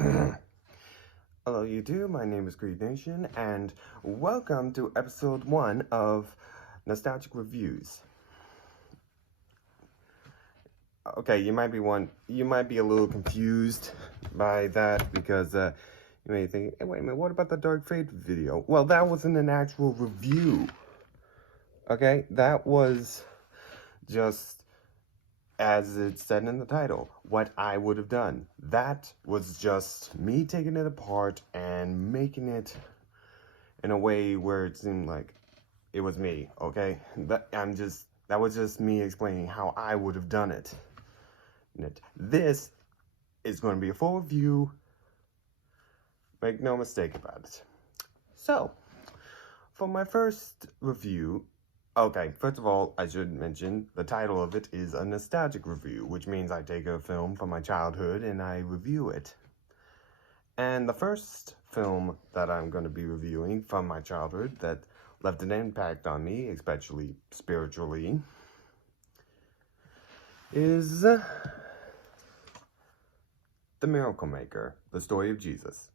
Hello YouTube, my name is Creed Nation, and welcome to episode 1 of Nostalgic Reviews. Okay, you might be a little confused by that because you may think, hey, wait a minute, what about the Dark Fate video? Well, that wasn't an actual review. Okay, that was just, as it said in the title, what I would have done. That was just me taking it apart and making it in a way where it seemed like it was me, okay? That was just me explaining how I would have done it. This is going to be a full review. Make no mistake about it. So, for my first review, okay, first of all, I should mention the title of it is a nostalgic review, which means I take a film from my childhood and I review it. And the first film that I'm going to be reviewing from my childhood that left an impact on me, especially spiritually, is The Miracle Maker, the story of Jesus.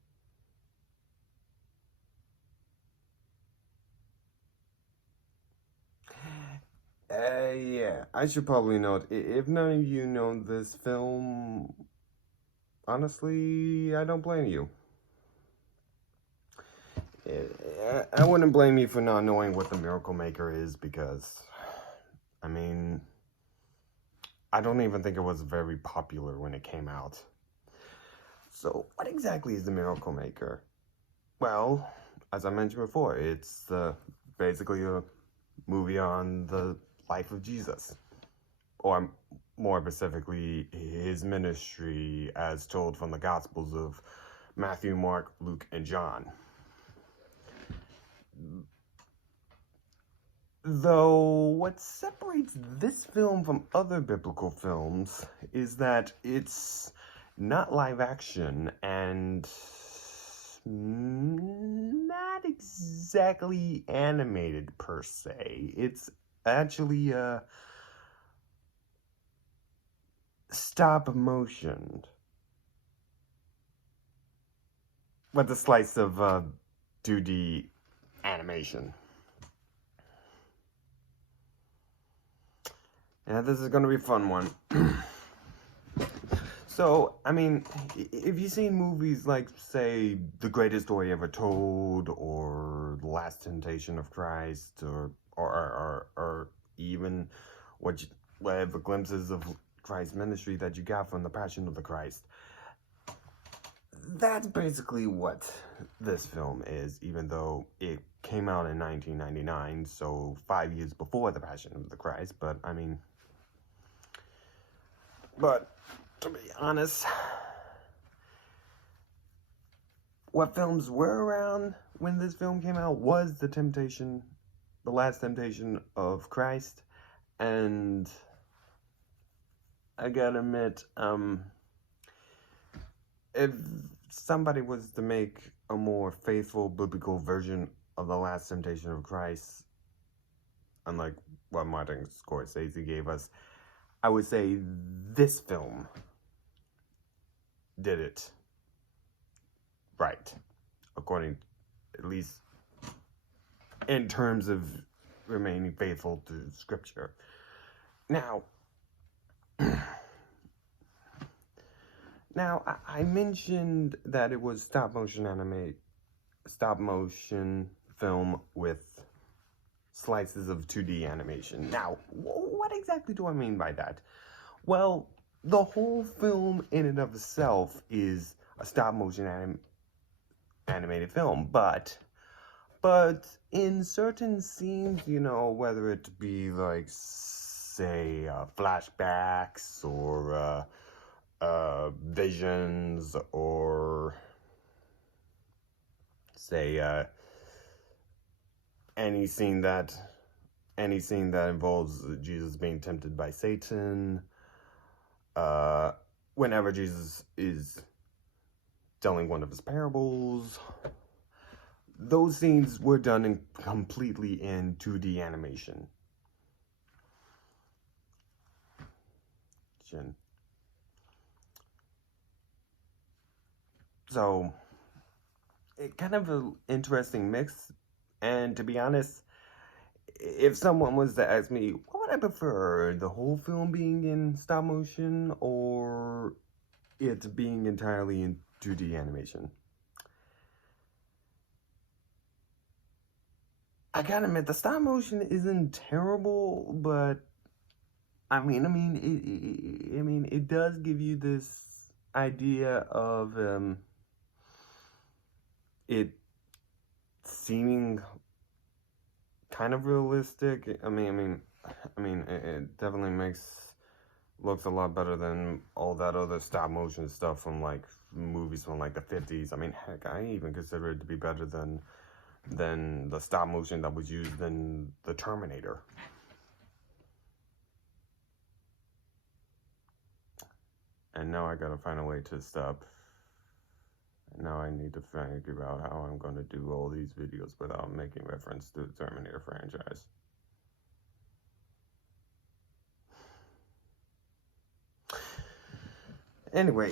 Yeah, I should probably note, if none of you know this film, honestly, I don't blame you. I wouldn't blame you for not knowing what The Miracle Maker is because, I mean, I don't even think it was very popular when it came out. So, what exactly is The Miracle Maker? Well, as I mentioned before, it's basically a movie on the life of Jesus. Or more specifically, his ministry as told from the Gospels of Matthew, Mark, Luke, and John. Though what separates this film from other biblical films is that it's not live action and not exactly animated per se. It's actually stop motion with a slice of 2D animation. Yeah, this is gonna be a fun one. So, I mean, if you've seen movies like, say, The Greatest Story Ever Told, or The Last Temptation of Christ, or even whatever glimpses of Christ's ministry that you got from The Passion of the Christ, that's basically what this film is, even though it came out in 1999, so 5 years before The Passion of the Christ, but, I mean... But, to be honest, what films were around when this film came out was The Last Temptation of Christ, and I gotta admit, if somebody was to make a more faithful biblical version of The Last Temptation of Christ, unlike what Martin Scorsese gave us, I would say this film did it right, according, at least in terms of remaining faithful to scripture. Now, I mentioned that it was stop motion film with slices of 2D animation. Now, what exactly do I mean by that? Well, the whole film in and of itself is a stop motion animated film, but in certain scenes, you know, whether it be like, say, flashbacks or visions, or say any scene that involves Jesus being tempted by Satan, whenever Jesus is telling one of his parables, those scenes were done completely in 2D animation. So, it kind of an interesting mix. And to be honest, if someone was to ask me, what would I prefer? The whole film being in stop motion or it being entirely in 2D animation? I gotta admit, the stop motion isn't terrible, but it does give you this idea of it seeming kind of realistic. It definitely looks a lot better than all that other stop motion stuff from like movies from like the 50s. I mean, heck, I even consider it to be better than the stop motion that was used in the Terminator. And now I gotta find a way to stop. Now I need to figure out how I'm gonna do all these videos without making reference to the Terminator franchise. Anyway,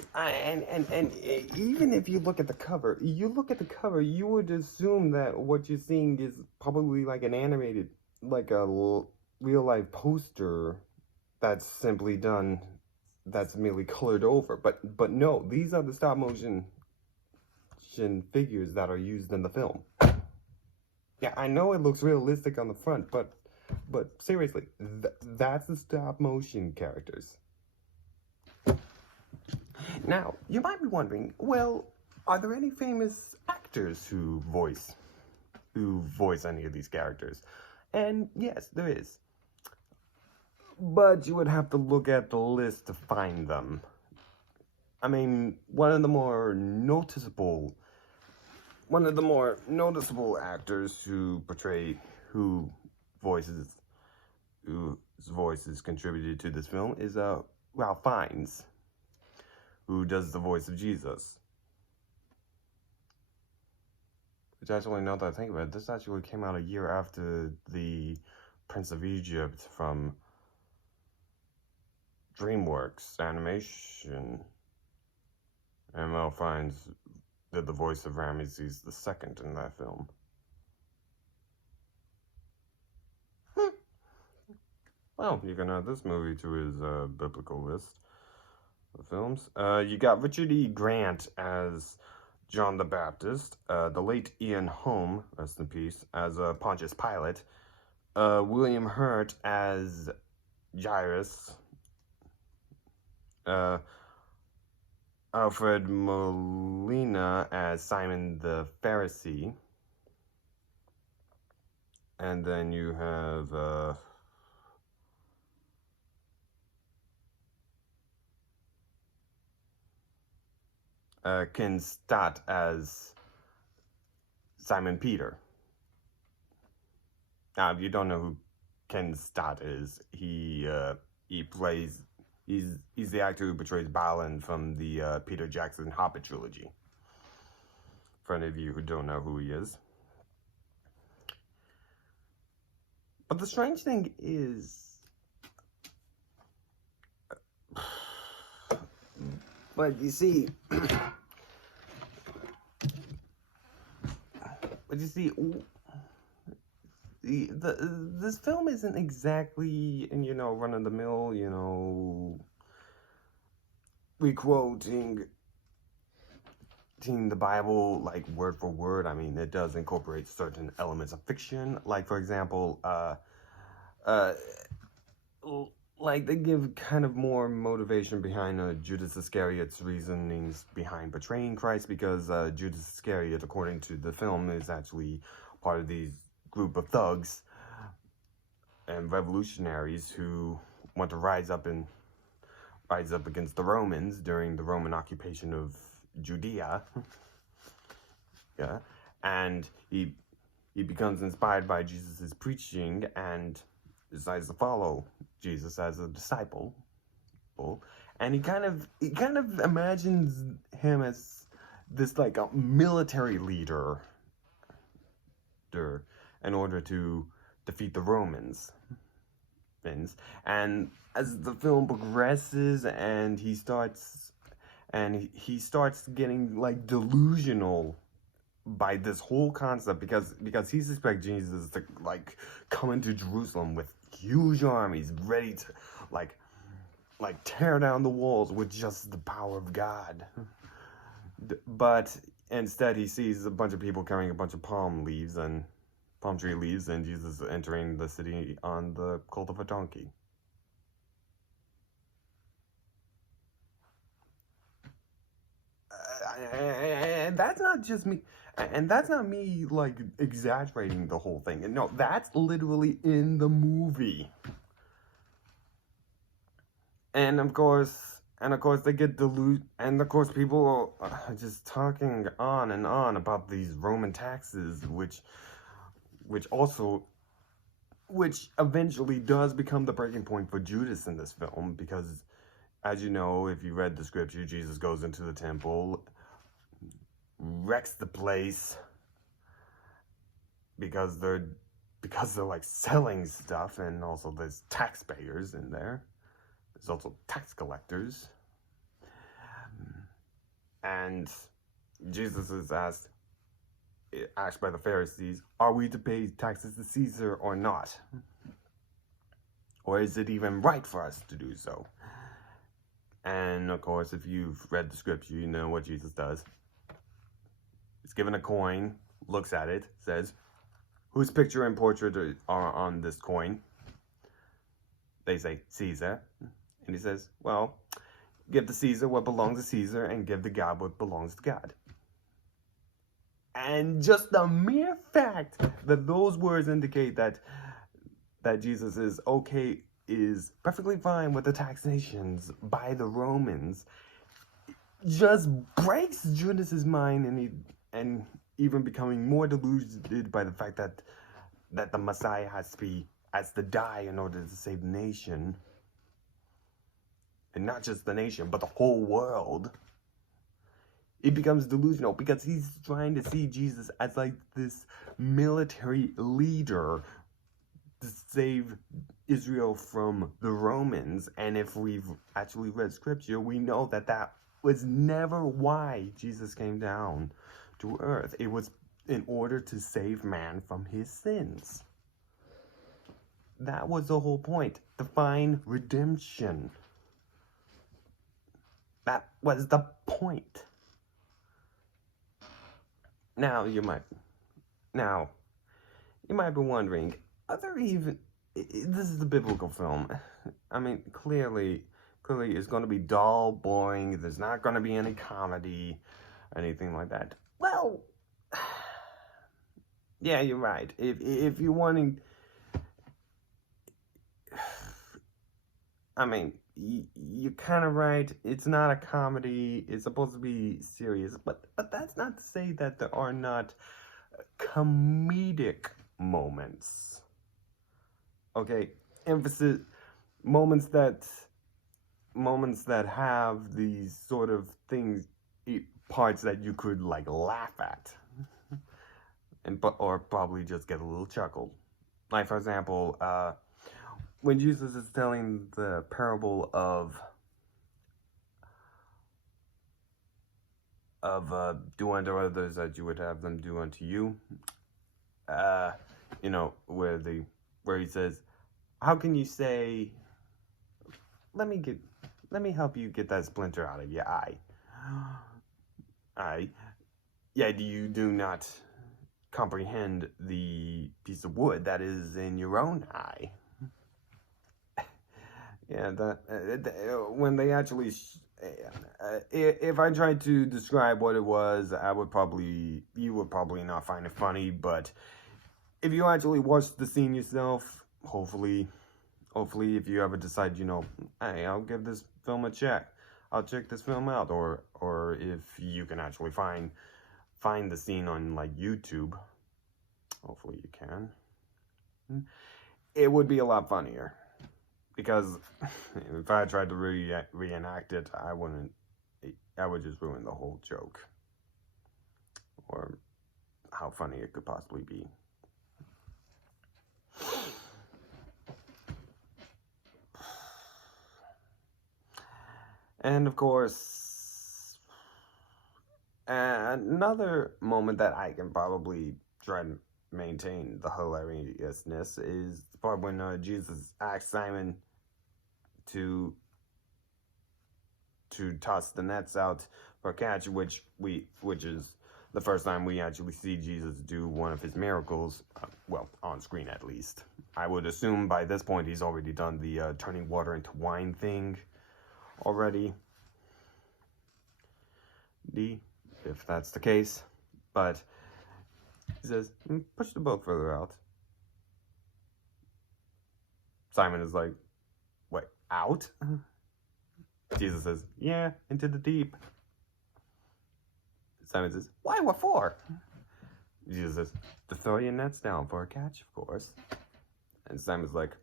even if you look at the cover, you would assume that what you're seeing is probably like an animated, like a real life poster that's simply done, that's merely colored over. But no, these are the stop motion figures that are used in the film. Yeah, I know it looks realistic on the front, but seriously, that's the stop motion characters. Now, you might be wondering, well, are there any famous actors who voice any of these characters? And yes, there is. But you would have to look at the list to find them. I mean, one of the more noticeable actors whose voices contributed to this film is Ralph Fiennes, who does the voice of Jesus. Which actually, now that I think about it, this actually came out a year after the Prince of Egypt from DreamWorks Animation. And Ralph Fiennes did the voice of Ramesses II in that film. Well, you can add this movie to his biblical list of films. You got Richard E. Grant as John the Baptist, the late Ian Holm, rest in peace, as Pontius Pilate, William Hurt as Jairus, Alfred Molina as Simon the Pharisee, and then you have Ken Stott as Simon Peter. Now, if you don't know who Ken Stott is, he's the actor who portrays Balin from the Peter Jackson Hobbit trilogy. For any of you who don't know who he is. But the strange thing is, but you see, this film isn't exactly, run-of-the-mill, requoting the Bible like word for word. I mean, it does incorporate certain elements of fiction, like for example, like they give kind of more motivation behind Judas Iscariot's reasonings behind betraying Christ, because Judas Iscariot, according to the film, is actually part of these group of thugs and revolutionaries who want to rise up against the Romans during the Roman occupation of Judea. Yeah, and he becomes inspired by Jesus' preaching and decides to follow Jesus as a disciple. And he kind of imagines him as this like a military leader in order to defeat the Romans. And as the film progresses and he starts and he starts getting like delusional by this whole concept because he's expecting Jesus to like come into Jerusalem with huge armies ready to like tear down the walls with just the power of God. But instead he sees a bunch of people carrying a bunch of palm tree leaves, and Jesus entering the city on the colt of a donkey. And that's not just me. And that's not me like exaggerating the whole thing. No, that's literally in the movie. And of course they get deluded, and of course people are just talking on and on about these Roman taxes, which eventually does become the breaking point for Judas in this film, because as you know, if you read the scripture, Jesus goes into the temple, wrecks the place because they're like selling stuff, and also there's taxpayers in there. There's also tax collectors. And Jesus is asked by the Pharisees, are we to pay taxes to Caesar or not? Or is it even right for us to do so? And of course, if you've read the scripture, you know what Jesus does. He's given a coin, looks at it, says, whose picture and portrait are on this coin? They say, Caesar. And he says, well, give to Caesar what belongs to Caesar, and give to God what belongs to God. And just the mere fact that those words indicate that Jesus is perfectly fine with the taxations by the Romans just breaks Judas's mind, and even becoming more deluded by the fact that the Messiah has to die in order to save the nation. And not just the nation, but the whole world. It becomes delusional because he's trying to see Jesus as like this military leader to save Israel from the Romans. And if we've actually read scripture, we know that was never why Jesus came down to earth. It was in order to save man from his sins. That was the whole point. To find redemption. That was the point. Now you might be wondering, this is a biblical film. I mean, clearly it's going to be dull, boring. There's not going to be any comedy, anything like that. Well, yeah, you're right. If you're wanting, I mean, you're kind of right. It's not a comedy. It's supposed to be serious, but that's not to say that there are not comedic moments. Okay, emphasis moments that have these sort of things, parts that you could like laugh at, or probably just get a little chuckle. Like for example, when Jesus is telling the parable of do unto others as you would have them do unto you, where he says, how can you say, let me help you get that splinter out of your eye. Yet you do not comprehend the piece of wood that is in your own eye. Yeah, when they actually, if I tried to describe what it was, you would probably not find it funny. But if you actually watch the scene yourself, hopefully, if you ever decide, hey, I'll give this film a check. I'll check this film out, or if you can actually find the scene on like YouTube, hopefully you can. It would be a lot funnier. Because if I tried to reenact it, I would just ruin the whole joke. Or how funny it could possibly be. And of course, And another moment that I can probably try to maintain the hilariousness is the part when Jesus asked Simon to toss the nets out for a catch, which is the first time we actually see Jesus do one of his miracles, well, on screen at least. I would assume by this point he's already done the turning water into wine thing already. If that's the case. But he says, push the boat further out. Simon is like, wait, out? Jesus says, yeah, into the deep. Simon says, why, what for? Jesus says, to throw your nets down for a catch, of course. And Simon's like,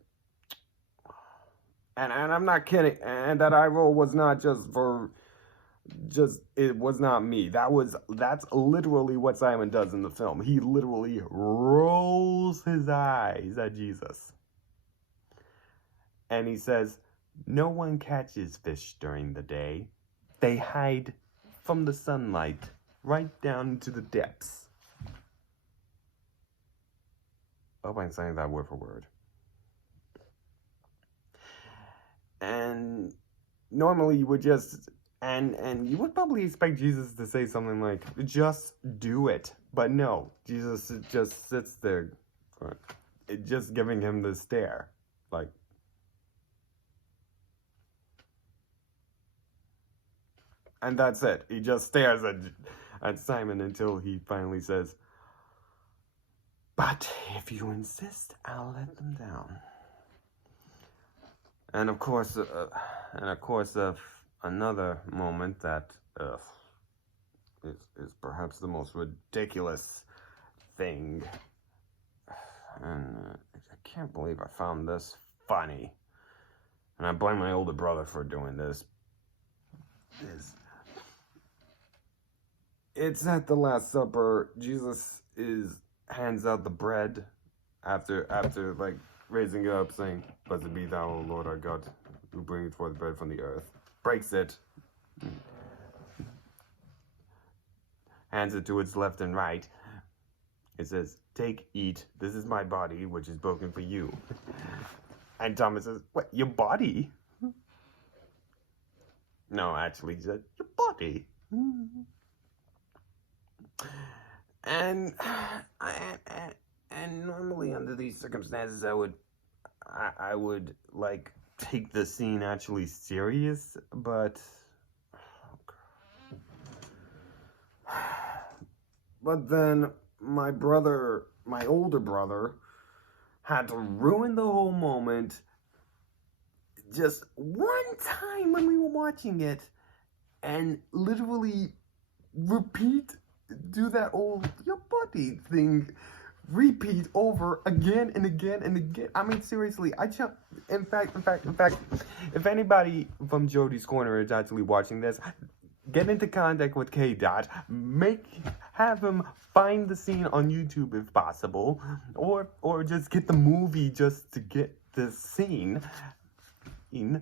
and I'm not kidding, and that eye roll was not it was not me. That's literally what Simon does in the film. He literally rolls his eyes at Jesus. And he says, no one catches fish during the day. They hide from the sunlight right down into the depths. I hope I'm saying that word for word. And normally you would just, and you would probably expect Jesus to say something like, just do it. But no, Jesus just sits there, just giving him the stare. Like, and that's it. He just stares at Simon until he finally says, but if you insist, I'll let them down. And of course, another moment that is perhaps the most ridiculous thing, and I can't believe I found this funny, and I blame my older brother for doing this, it's at the Last Supper. Jesus hands out the bread after like raising it up, saying, blessed be thou, O Lord our God, who bringeth forth bread from the earth. Breaks it. Hands it to its left and right. It says, take, eat. This is my body, which is broken for you. And Thomas says, what, your body? No, actually, he said, your body. And normally under these circumstances, I would like take the scene actually serious, but then my older brother, had to ruin the whole moment just one time when we were watching it, and literally do that old your body thing, repeat over again and again and again. I mean, seriously, in fact, if anybody from Jody's Corner is actually watching this, get into contact with K-Dot, have him find the scene on YouTube if possible, or just get the movie just to get the scene in.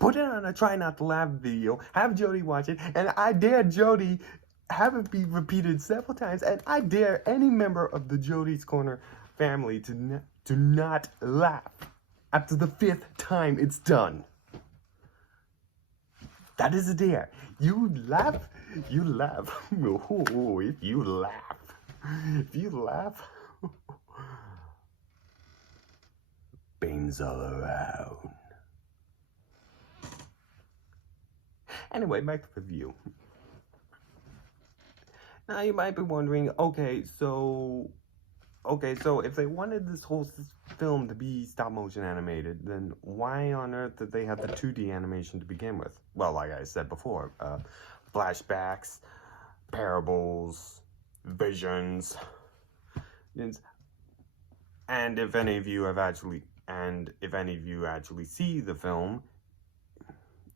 Put it on a try not to laugh video, have Jody watch it, and I dare Jody have it be repeated several times, and I dare any member of the Jody's Corner family to not laugh after the 5th time it's done. That is a dare. You laugh. Oh, if you laugh, beans all around. Anyway, back to the review. Now you might be wondering, okay, so if they wanted this whole film to be stop motion animated, then why on earth did they have the 2D animation to begin with? Well, like I said before, flashbacks, parables, visions, and if any of you actually see the film,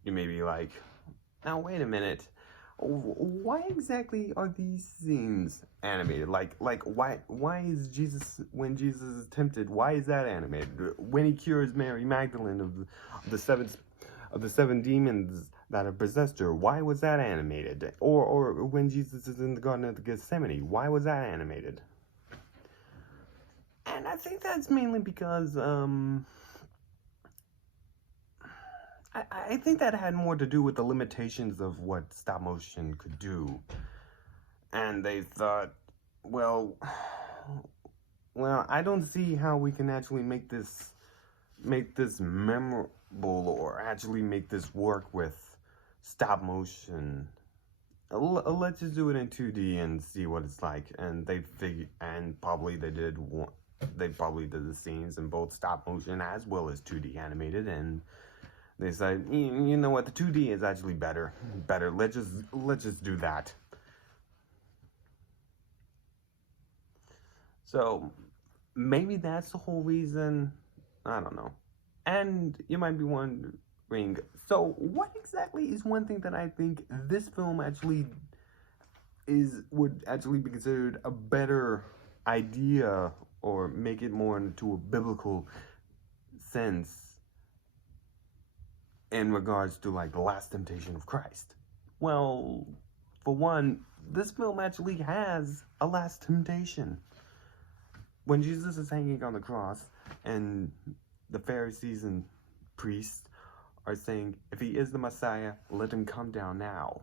you may be like, now wait a minute. Why exactly are these scenes animated? Like why is Jesus, when Jesus is tempted, why is that animated? When he cures Mary Magdalene of the seven demons, that have possessed her. Why was that animated? Or when Jesus is in the Garden of Gethsemane, why was that animated? And I think that's mainly because I think that had more to do with the limitations of what stop motion could do. And they thought, well, I don't see how we can actually make this memorable or actually make this work with stop motion. Let's just do it in 2D and see what it's like. And they probably probably did the scenes in both stop motion as well as 2D animated, and they said, you know what, the 2D is actually better. Let's just do that. So maybe that's the whole reason. I don't know. And you might be wondering, so what exactly is one thing that I think this film actually would actually be considered a better idea, or make it more into a biblical sense in regards to like the last temptation of Christ? Well, for one, this film actually has a last temptation. When Jesus is hanging on the cross and the Pharisees and priests are saying, if he is the Messiah, let him come down now.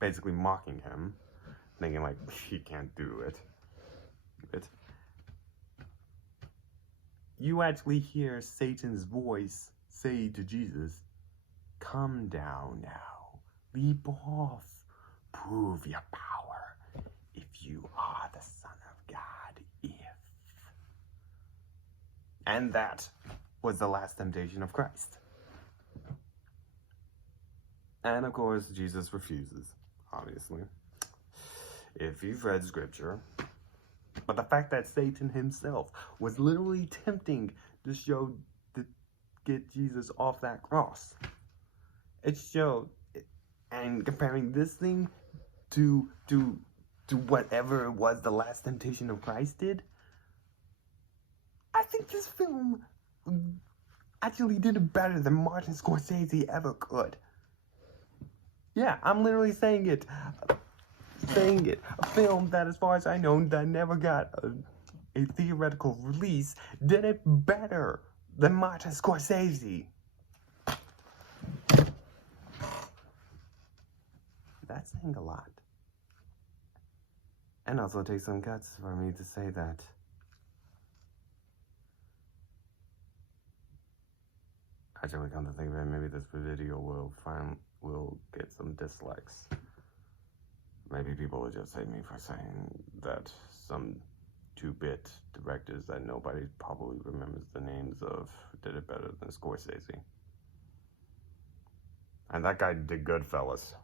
Basically mocking him, thinking like, he can't do it. You actually hear Satan's voice say to Jesus, come down now, leap off, prove your power, if you are the Son of God, if. And that was the last temptation of Christ. And of course, Jesus refuses, obviously, if you've read scripture. But the fact that Satan himself was literally tempting to get Jesus off that cross, it showed, and comparing this thing to whatever it was the last temptation of Christ did, I think this film actually did it better than Martin Scorsese ever could. Yeah, I'm literally saying it. A film that, as far as I know, that never got a theoretical release, did it better than Martin Scorsese. That's saying a lot. And also it takes some guts for me to say that. Actually, come to think of it, maybe this video will get some dislikes. Maybe people will just hate me for saying that some 2-bit directors that nobody probably remembers the names of did it better than Scorsese. And that guy did Goodfellas.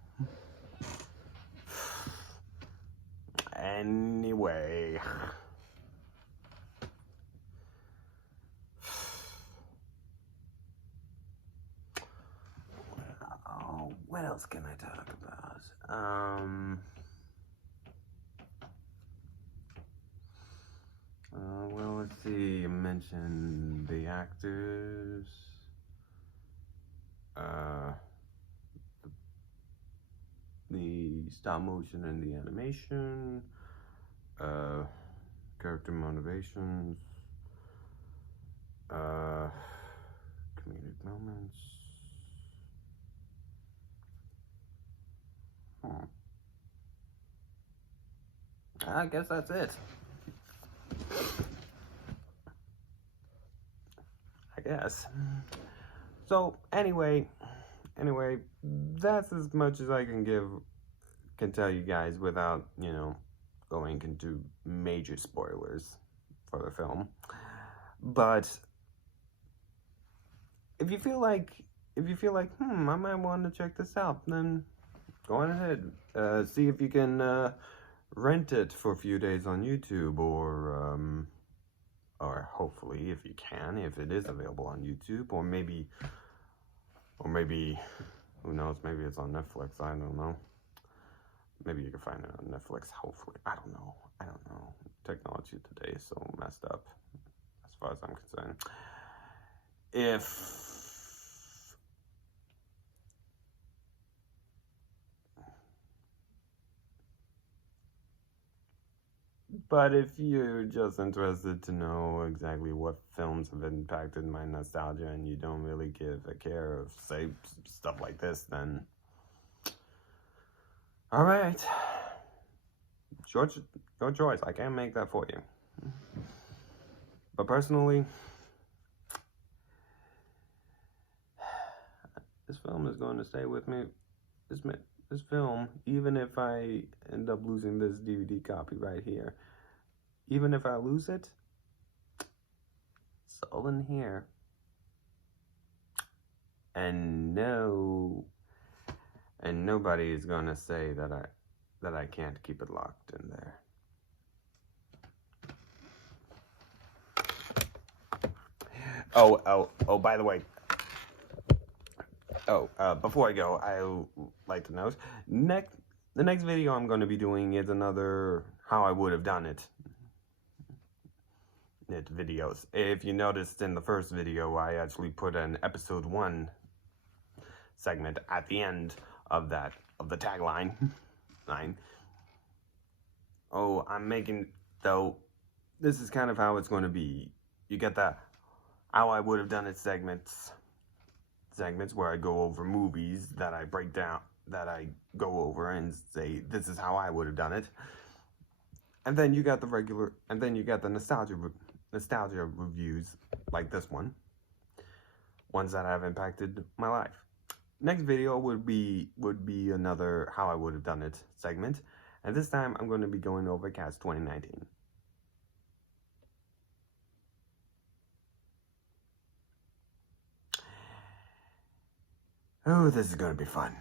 Anyway. What else can I talk about? Well, let's see. You mentioned the actors. The stop motion and the animation. Character motivations. Comedic moments. I guess that's it. I guess. So anyway, that's as much as I can tell you guys without, going into major spoilers for the film. But if you feel like, I might want to check this out, then go on ahead. See if you can rent it for a few days on YouTube, or hopefully, if you can, if it is available on YouTube, or maybe, who knows, maybe it's on Netflix, I don't know. Maybe you can find it on Netflix, hopefully. I don't know. Technology today is so messed up, as far as I'm concerned. If But if you're just interested to know exactly what films have impacted my nostalgia and you don't really give a care of, say, stuff like this, then alright. Your choice. I can't make that for you. But personally, this film is going to stay with me. This film, even if I end up losing this DVD copy right here, even if I lose it, it's all in here. And nobody is gonna say that I can't keep it locked in there. Oh, by the way. Before I go, I would like to note, the next video I'm going to be doing is another how I would have done it videos. If you noticed in the first video, I actually put an episode 1 segment at the end of the tagline. Oh, this is kind of how it's going to be. You get the how I would have done it segments where I go over movies that I break down, that I go over and say, this is how I would have done it. And then you got the nostalgia reviews, like this one. Ones that have impacted my life. Next video would be another how I would have done it segment. And this time I'm going to be going over Cats 2019. Oh, this is going to be fun.